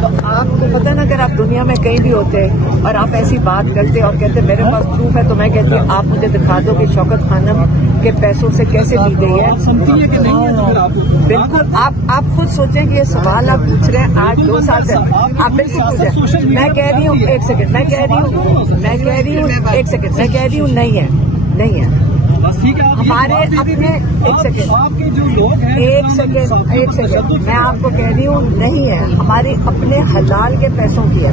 تو آپ کو پتہ نا اگر آپ دنیا میں کہیں بھی ہوتے اور آپ ایسی بات کرتے اور کہتے میرے پاس پروف ہے تو میں کہتی ہوں آپ مجھے دکھا دو کہ شوکت خانم کے پیسوں سے کیسے لی گئی ہے. بالکل آپ خود سوچیں کہ یہ سوال آپ پوچھ رہے ہیں آج 2 سال سے آپ بالکل پوچھیں. میں کہہ رہی ہوں ایک سیکنڈ میں کہہ رہی ہوں نہیں ہے ہمارے اپنے ایک سیکنڈ میں آپ کو کہہ رہی ہوں نہیں ہے ہمارے اپنے حلال کے پیسوں کی ہے.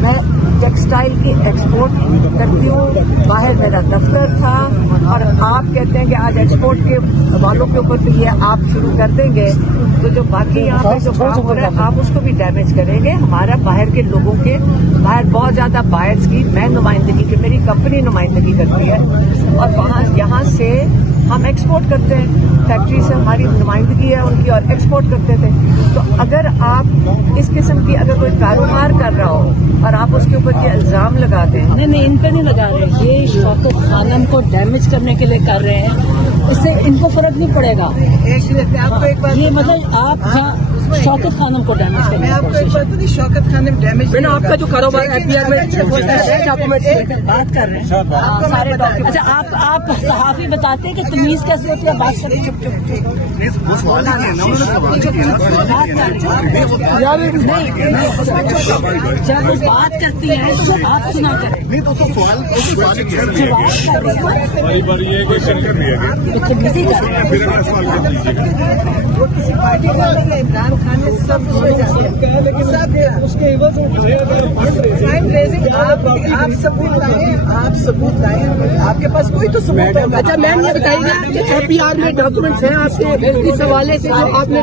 میں ٹیکسٹائل کی ایکسپورٹ کرتی ہوں باہر میرا دفتر تھا اور آپ کہتے ہیں کہ آج ایکسپورٹ کے والوں کے اوپر بھی یہ آپ شروع کر دیں گے تو جو باقی یہاں پہ جو کام ہو رہا ہے آپ اس کو بھی ڈیمیج کریں گے. ہمارا باہر کے لوگوں کے باہر بہت زیادہ بائرس کی میں نمائندگی کی میری کمپنی نمائندگی کرتی ہے اور یہاں سے ہم ایکسپورٹ کرتے ہیں. فیکٹری سے ہماری نمائندگی ہے ان کی اور ایکسپورٹ کرتے تھے. تو اگر آپ اس قسم کی اگر کوئی کاروبار کر رہا ہو اور آپ اس کے اوپر یہ الزام لگاتے ہیں نہیں ان پہ نہیں لگا رہے یہ شوکت خانم کو ڈیمیج کرنے کے لیے کر رہے ہیں اس سے ان کو فرق نہیں پڑے گا. یہ مطلب آپ شوکت خانم کو ڈیمیج کریں. میں آپ کو ایک بات نہیں شوکت خانم ڈیمیج آپ کا جو کاروبار بات کر رہے ہیں. اچھا آپ صحافی بتاتے ہیں کہ تمیز کیسے ہوتی ہے بات کریں. جب بات کرتی ہیں تو آپ سنا کریں. وہ کسی پارٹی کا نہیں ہے عمران خان نے سب آپ ثبوت لائیں آپ کے پاس کوئی تو ثبوت ہے. اچھا میم یہ بتائیے کہ ایف پی آر میں ڈاکومنٹس ہیں آپ کے اس حوالے سے جو آپ نے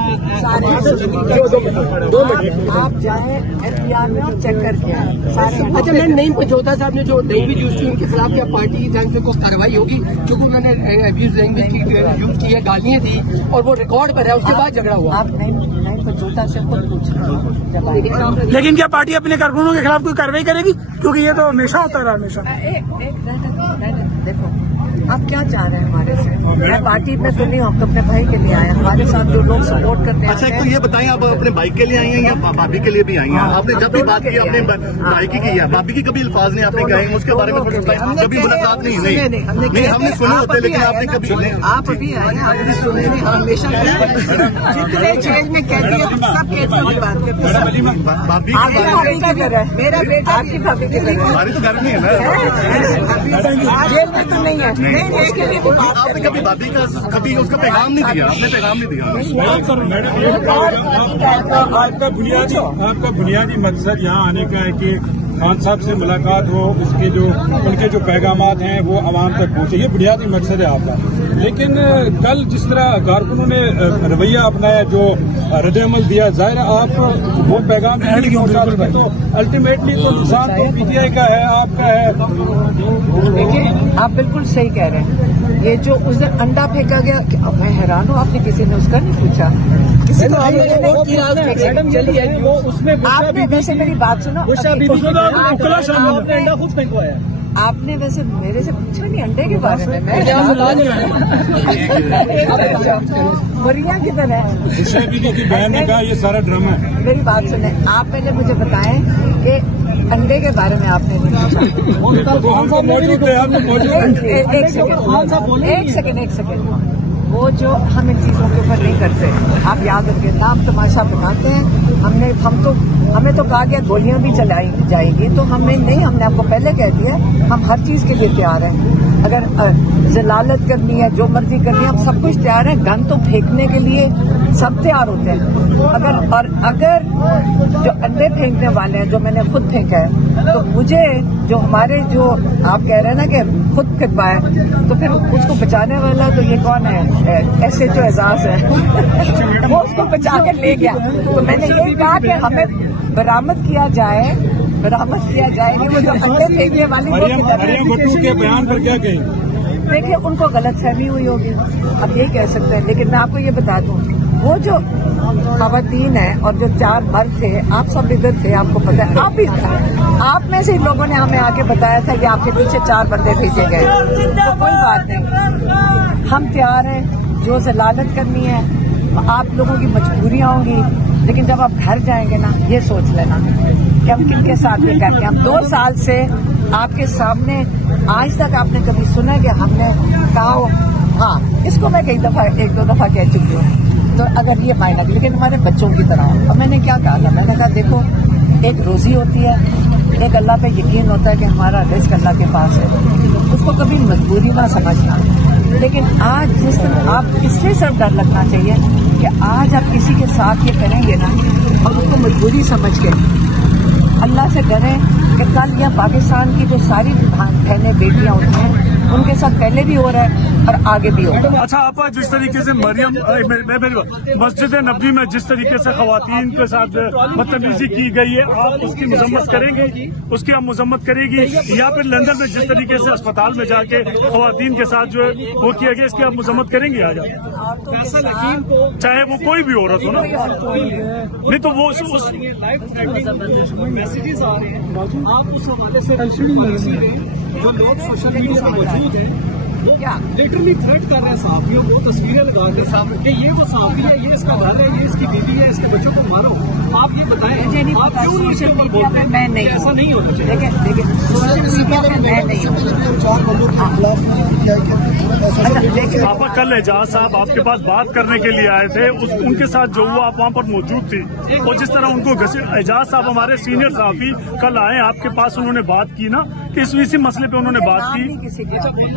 آپ جائیں ایف پی آر میں اور چیک کر کے. اچھا میم نعیم پنجوتا صاحب نے جو لینگویج یوز کی ان کے خلاف کیا پارٹی کی جانب سے کوئی کارروائی ہوگی کیونکہ انہوں نے ابیوز لینگویج کی یوز کی ہے گالیاں دی اور وہ ریکارڈ پر ہے اس کے بعد جھگڑا ہوا. آپ نعیم پنجوتا سے خود پوچھ لیکن کیا پارٹی اپنے کارکنوں کے خلاف کوئی کارروائی کرے گی کیونکہ یہ تو ہمیشہ ہوتا رہا ہمیشہ. دیکھو آپ کیا چاہ رہے ہیں ہمارے سے. میں پارٹی میں تو نہیں ہوں اپنے بھائی کے لیے آئے ہمارے ساتھ جو لوگ سپورٹ کرتے ہیں. اچھا ایک تو یہ بتائیں آپ اپنے بھائی کے لیے آئی ہیں یا بھابھی کے لیے بھی آئی ہیں. آپ نے جب بھی بات کی اپنے بھائی کی ہے بھابھی کی کبھی الفاظ نہیں آپ نے کہے اس کے بارے میں کبھی ملاقات نہیں ہم نے سنے ہوتے لیکن آپ نے کبھی آپ ابھی آئے ہیں آپ نے سنے نہیں ہمیشہ جتنے جیل میں قیدی ہیں سب قیدیوں کی بات کرتے ہیں. بھابھی میرا بیٹا آپ کی بھابھی کے گھر ہماری تو گھر نہیں ہے نا جیل میں تو نہیں ہے. اس کے لیے آپ نے کبھی بھابھی کا کبھی اس کا پیغام نہیں دیا آپ نے پیغام نہیں دیا. آپ کا بنیادی مقصد یہاں آنے کا ہے کہ خان صاحب سے ملاقات ہو ان کے جو پیغامات ہیں وہ عوام تک پہنچے یہ بنیادی مقصد ہے آپ کا. لیکن کل جس طرح کارکنوں نے رویہ اپنایا جو رد عمل دیا ظاہر آپ وہ پیغام تو الٹیمیٹلی تو نقصان تو پی ٹی آئی کا ہے آپ کا ہے. دیکھیے آپ بالکل صحیح کہہ رہے ہیں. یہ جو اس دن انڈا پھینکا گیا میں حیران ہوں آپ نے کسی نے اس کا نہیں پوچھا. آپ نے ویسے میری بات سنا آپ نے ویسے میرے سے پوچھا نہیں انڈے کے بارے میں مریا کدھر ہے. بہن نے کہا یہ سارا ڈرامہ ہے. میری بات سنیں آپ پہلے مجھے بتائیں کہ انڈے کے بارے میں آپ نے نہیں پوچھا. ایک سیکنڈ وہ جو ہم ان چیزوں کے اوپر نہیں کرتے آپ یاد رکھیں نام تماشا بناتے ہیں. ہمیں تو کہا گیا گولیاں بھی چلائی جائیں گی تو ہم نے آپ کو پہلے کہہ دیا ہم ہر چیز کے لیے تیار ہیں. اگر ضلالت کرنی ہے جو مرضی کرنی ہے ہم سب کچھ تیار ہیں. گن تو پھینکنے کے لیے سب تیار ہوتے ہیں. اگر جو انڈے پھینکنے والے ہیں جو میں نے خود پھینکا ہے تو مجھے جو ہمارے جو آپ کہہ رہے ہیں نا کہ خود پھینکوایا تو پھر اس کو بچانے والا تو یہ کون ہے ایسے جو اعزاز ہے وہ اس کو بچا کے لے گیا. تو میں نے یہ کہا کہ ہمیں برآمد کیا جائے کہ وہ جو انڈے پھینکنے والی کے بیان پر کیا کہیں. دیکھیے ان کو غلط فہمی ہوئی ہوگی اب یہی کہہ سکتے ہیں. لیکن میں آپ کو یہ بتا دوں وہ جو خواتین ہیں اور جو 4 مرد تھے آپ سب ادھر تھے آپ کو پتا ہے آپ میں سے لوگوں نے ہمیں آ کے بتایا تھا کہ آپ کے پیچھے 4 بندے بھیجے گئے. تو کوئی بات نہیں ہم تیار ہیں جو ضلالت کرنی ہے آپ لوگوں کی مجبوریاں ہوں گی لیکن جب آپ گھر جائیں گے نا یہ سوچ لینا کہ ہم کن کے ساتھ یہ کرتے ہیں. ہم 2 سال سے آپ کے سامنے آج تک آپ نے کبھی سنا کہ ہم نے کہا ہاں اس کو میں ایک دو دفعہ کہہ چکی ہوں تو اگر یہ مائنہ لیکن ہمارے بچوں کی طرح. اب میں نے کیا کہا تھا, میں نے کہا دیکھو ایک روزی ہوتی ہے, ایک اللہ پہ یقین ہوتا ہے کہ ہمارا رزق اللہ کے پاس ہے, اس کو کبھی مجبوری نہ سمجھنا. لیکن آج جس طرح آپ اس سے صرف ڈر لگنا چاہیے کہ آج آپ کسی کے ساتھ یہ کریں گے نا اور اس کو مجبوری سمجھ کے اللہ سے ڈریں کہ کل یہ پاکستان کی جو ساری بہنیں بیٹیاں ہوتی ہیں ان کے ساتھ پہلے بھی ہو رہا ہے اور آگے بھی ہوگا. اچھا آپ جس طریقے سے مریم مسجد نبوی میں جس طریقے سے خواتین کے ساتھ بدتمیزی کی گئی ہے آپ اس کی مذمت کریں گے, اس کی آپ مذمت کرے گی, یا پھر لندن میں جس طریقے سے اسپتال میں جا کے خواتین کے ساتھ جو ہے وہ کیا گیا اس کی آپ مذمت کریں گے آج چاہے وہ کوئی بھی عورت ہو نا؟ نہیں تو وہ میسیجز آ رہے ہیں آپ اس حوالے سے جو لوگ سوشل میڈیا پہ موجود ہیں وہ لٹرلی تھریٹ کر رہے ہیں صحافیوں کو, تصویریں لگا رہے ہیں کہ یہ وہ صحافی ہے, یہ اس کا گھر ہے, یہ اس کی بیوی ہے, اس کے بچوں کو مارو. آپ یہ بتائیں آپ کیوں سوشل میڈیا پہ میں نہیں, ایسا نہیں ہونا چاہیے. آپا کل اعجاز صاحب آپ کے پاس بات کرنے کے لیے آئے تھے, ان کے ساتھ جو ہوا آپ وہاں پر موجود تھی اور جس طرح ان کو اعجاز صاحب ہمارے سینئر صحافی کل آئے آپ کے پاس, انہوں نے بات کی نا کہ اسی مسئلے پہ انہوں نے بات کی.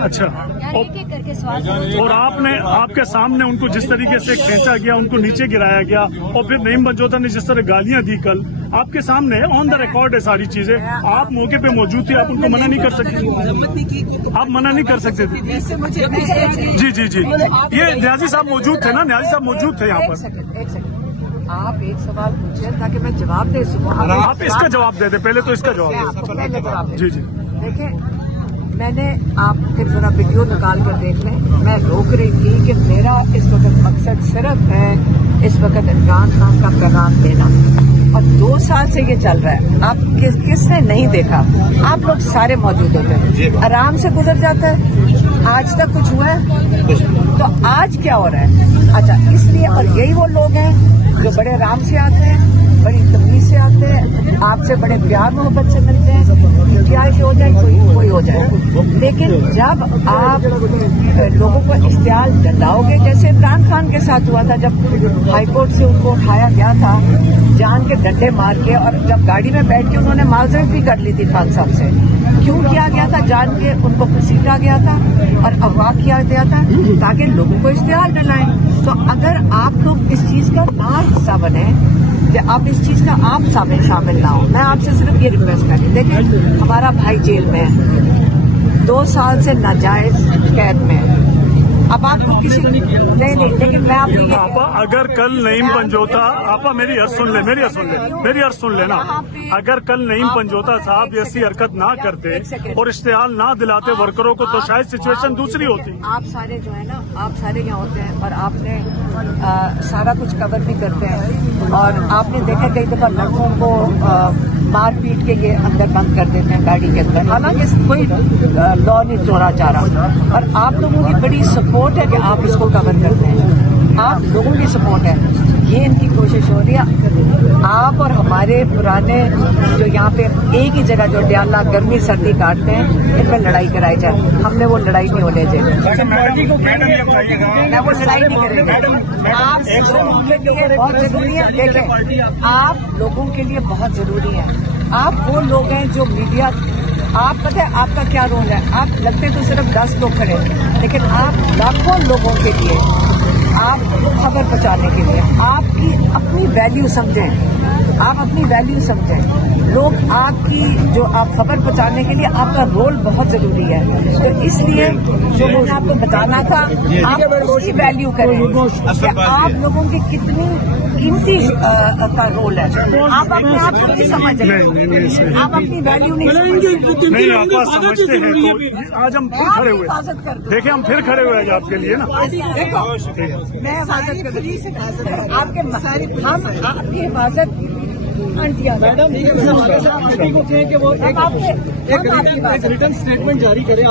اچھا اور آپ کے سامنے ان کو جس طریقے سے کھینچا گیا, ان کو نیچے گرایا گیا اور پھر نعیم بنجوتا نے جس طرح گالیاں دی کل آپ کے سامنے آن دا ریکارڈ ہے ساری چیزیں, آپ موقع پہ موجود تھے, آپ ان کو منع نہیں کر سکتے, آپ منع نہیں کر سکتے تھے. جی یہ نیازی صاحب موجود تھے نا, نیازی صاحب موجود تھے یہاں پر. آپ ایک سوال پوچھیں تاکہ میں جواب دے سکوں. آپ اس کا جواب دے دیں, پہلے تو اس کا جواب. جی دیکھیں میں نے آپ پھر ذرا ویڈیو نکال کر دیکھ لیں, میں روک رہی تھی کہ میرا اس وقت مقصد صرف ہے اس وقت عمران خان کا پیغام دینا, اور 2 سال سے یہ چل رہا ہے. آپ کس نے نہیں دیکھا, آپ لوگ سارے موجود ہوتے ہیں, آرام سے گزر جاتا ہے. آج تک کچھ ہوا ہے تو آج کیا ہو رہا ہے؟ اچھا اس لیے, اور یہی وہ لوگ ہیں جو بڑے آرام سے آتے ہیں, بڑی تمیز سے آتے ہیں, آپ سے بڑے پیار محبت سے ملتے ہیں, کیا ہو جائے کوئی ہو جائے. لیکن جب آپ لوگوں کو اشتعال ڈلاؤ گے, جیسے عمران خان کے ساتھ ہوا تھا جب ہائی کورٹ سے ان کو اٹھایا گیا تھا جان کے ڈنڈے مار کے, اور جب گاڑی میں بیٹھ کے انہوں نے معذرت بھی کر لی تھی خان صاحب سے, کیوں کیا گیا تھا؟ جان کے ان کو گھسیٹا گیا تھا اور اغوا کیا گیا تھا تاکہ لوگوں کو اشتعال ڈلائیں. تو اگر آپ لوگ اس چیز کا نہ حصہ بنے, کہ آپ اس چیز کا آپ شامل نہ ہو, میں آپ سے صرف یہ ریکویسٹ کرتی. دیکھیں ہمارا بھائی جیل میں ہے, 2 سال سے ناجائز قید میں. اب آپ کو کسی نہیں لیکن میں آپ کو آپا اگر کل نعیم بنجوتا, آپا میری عرض سن لے نا, اگر کل نعیم بنجوتا صاحب ایسی حرکت نہ کرتے اور اشتعال نہ دلاتے ورکروں کو تو شاید سچویشن دوسری ہوتی. آپ سارے جو ہے نا, آپ سارے یہاں ہوتے ہیں اور آپ نے سارا کچھ کور بھی کرتے ہیں, اور آپ نے دیکھا کئی دفعہ لڑکوں کو مار پیٹ کے یہ اندر بند کر دیتے ہیں گاڑی کے اندر, حالانکہ کوئی لا نہیں توڑا جا رہا, اور آپ لوگوں کی بڑی سپورٹ ہے کہ آپ اس کو کور کرتے ہیں, آپ لوگوں کی سپورٹ ہے, یہ ان کی کوشش ہو رہی ہے. آپ اور ہمارے پرانے جو یہاں پہ ایک ہی جگہ جو ڈیالہ گرمی سردی کاٹتے ہیں, ان میں لڑائی کرائی جائے, ہم نے وہ لڑائی نہیں ہونے دیں, میں وہ لڑائی نہیں کریں گے. آپ لوگوں کے لیے بہت ضروری ہے, دیکھیں آپ لوگوں کے لیے بہت ضروری ہے. آپ وہ لوگ ہیں جو میڈیا, آپ پتہ ہے آپ کا کیا رول ہے, آپ لگتے تو صرف 10 لوگ کھڑے, لیکن آپ لاکھوں لوگوں کے لیے آپ خبر پہنچانے کے لیے آپ کی اپنی ویلیو سمجھیں, آپ اپنی ویلیو سمجھیں. لوگ آپ کی جو آپ خبر پہنچانے کے لیے آپ کا رول بہت ضروری ہے. تو اس لیے جو میں نے آپ کو بتانا تھا, آپ اس کی ویلیو کریں کہ آپ لوگوں کی کتنی قیمتی کا رول ہے. آپ اپنے آپ کو نہیں سمجھ رہے, آپ اپنی ویلیو نہیں آپ سمجھتے ہیں. آج ہم پھر کھڑے ہوئے, دیکھیں ہم پھر کھڑے ہوئے آپ کے لیے نا. میں حفاظت کر رہی ہوں آپ کے, ہم آپ کی حفاظت میڈم کو کہیں کہ وہ ایک ریٹن اسٹیٹمنٹ جاری کرے.